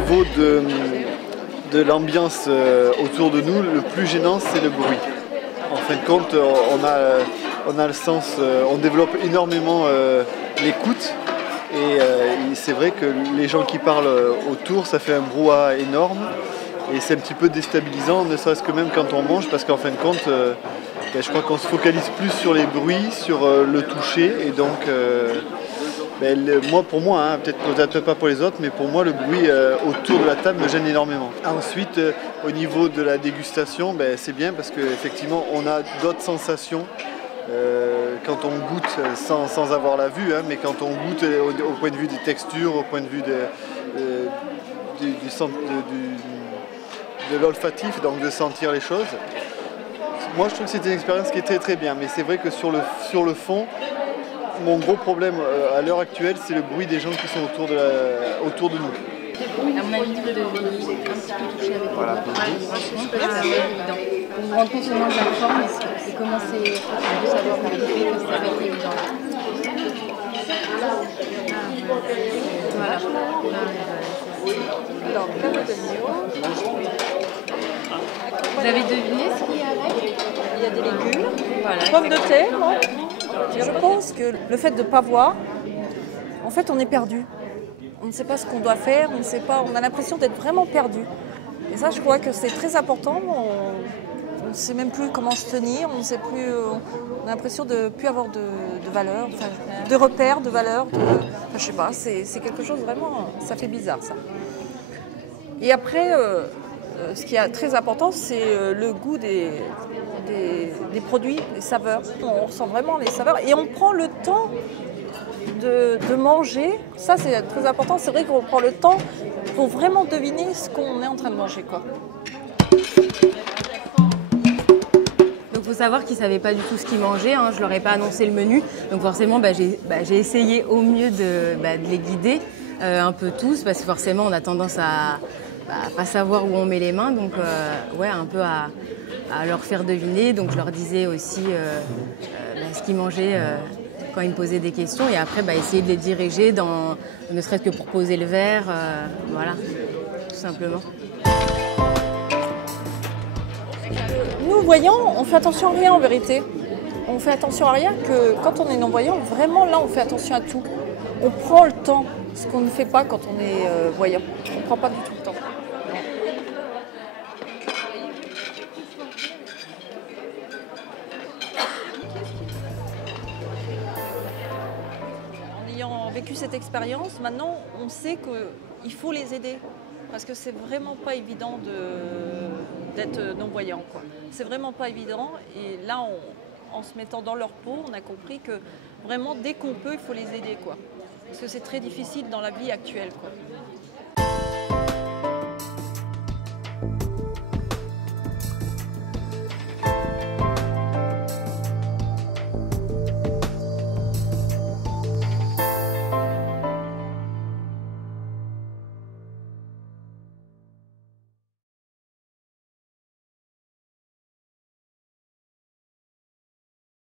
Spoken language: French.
niveau de l'ambiance autour de nous, le plus gênant, c'est le bruit. En fin de compte, on a le sens, on développe énormément l'écoute. Et c'est vrai que les gens qui parlent autour, ça fait un brouhaha énorme. Et c'est un petit peu déstabilisant, ne serait-ce que même quand on mange, parce qu'en fin de compte, je crois qu'on se focalise plus sur les bruits, sur le toucher. Et donc, pour moi, hein, peut-être pas pour les autres, mais pour moi, le bruit autour de la table me gêne énormément. Ensuite, au niveau de la dégustation, c'est bien parce qu'effectivement, on a d'autres sensations. Quand on goûte sans avoir la vue, hein, mais quand on goûte au point de vue des textures, au point de vue de l'olfatif, donc de sentir les choses. Moi je trouve que c'est une expérience qui est très très bien, mais c'est vrai que sur le fond, mon gros problème à l'heure actuelle, c'est le bruit des gens qui sont autour de nous. À mon avis, vous devez un petit peu toucher avec voilà. C'est pas évident. Pour vous rendre compte seulement de la forme et comment c'est de savoir participer, que ça va être évident. Voilà. Alors, vous avez deviné ce qu'il y a avec? Il y a des légumes, voilà, pommes de terre. Je pense que le fait de ne pas voir, en fait, on est perdu. On ne sait pas ce qu'on doit faire, on a l'impression d'être vraiment perdu. Et ça, je crois que c'est très important. On ne sait même plus comment se tenir, on a l'impression de ne plus avoir de valeur, de repères, de valeur. Je ne sais pas, c'est quelque chose vraiment, ça fait bizarre ça. Et après, ce qui est très important, c'est le goût des produits, des saveurs. On ressent vraiment les saveurs et on prend le temps de manger. Ça, c'est très important. C'est vrai qu'on prend le temps pour vraiment deviner ce qu'on est en train de manger, quoi. Donc, il faut savoir qu'ils ne savaient pas du tout ce qu'ils mangeaient. Hein. Je ne leur ai pas annoncé le menu. Donc, forcément, j'ai essayé au mieux de les guider un peu tous, parce que forcément, on a tendance à pas savoir où on met les mains. Donc, un peu à leur faire deviner. Donc, je leur disais aussi ce qu'ils mangeaient quand ils me posaient des questions. Et après, essayer de les diriger, ne serait-ce que pour poser le verre. Voilà, tout simplement. Nous, voyants, on fait attention à rien en vérité. On fait attention à rien que quand on est non-voyant, vraiment là, on fait attention à tout. On prend le temps, ce qu'on ne fait pas quand on est voyant. On ne prend pas du tout le temps. En ayant vécu cette expérience, maintenant, on sait qu'il faut les aider. Parce que c'est vraiment pas évident d'être non-voyant, quoi. C'est vraiment pas évident. Et là, en se mettant dans leur peau, on a compris que vraiment, dès qu'on peut, il faut les aider, quoi. Parce que c'est très difficile dans la vie actuelle, quoi.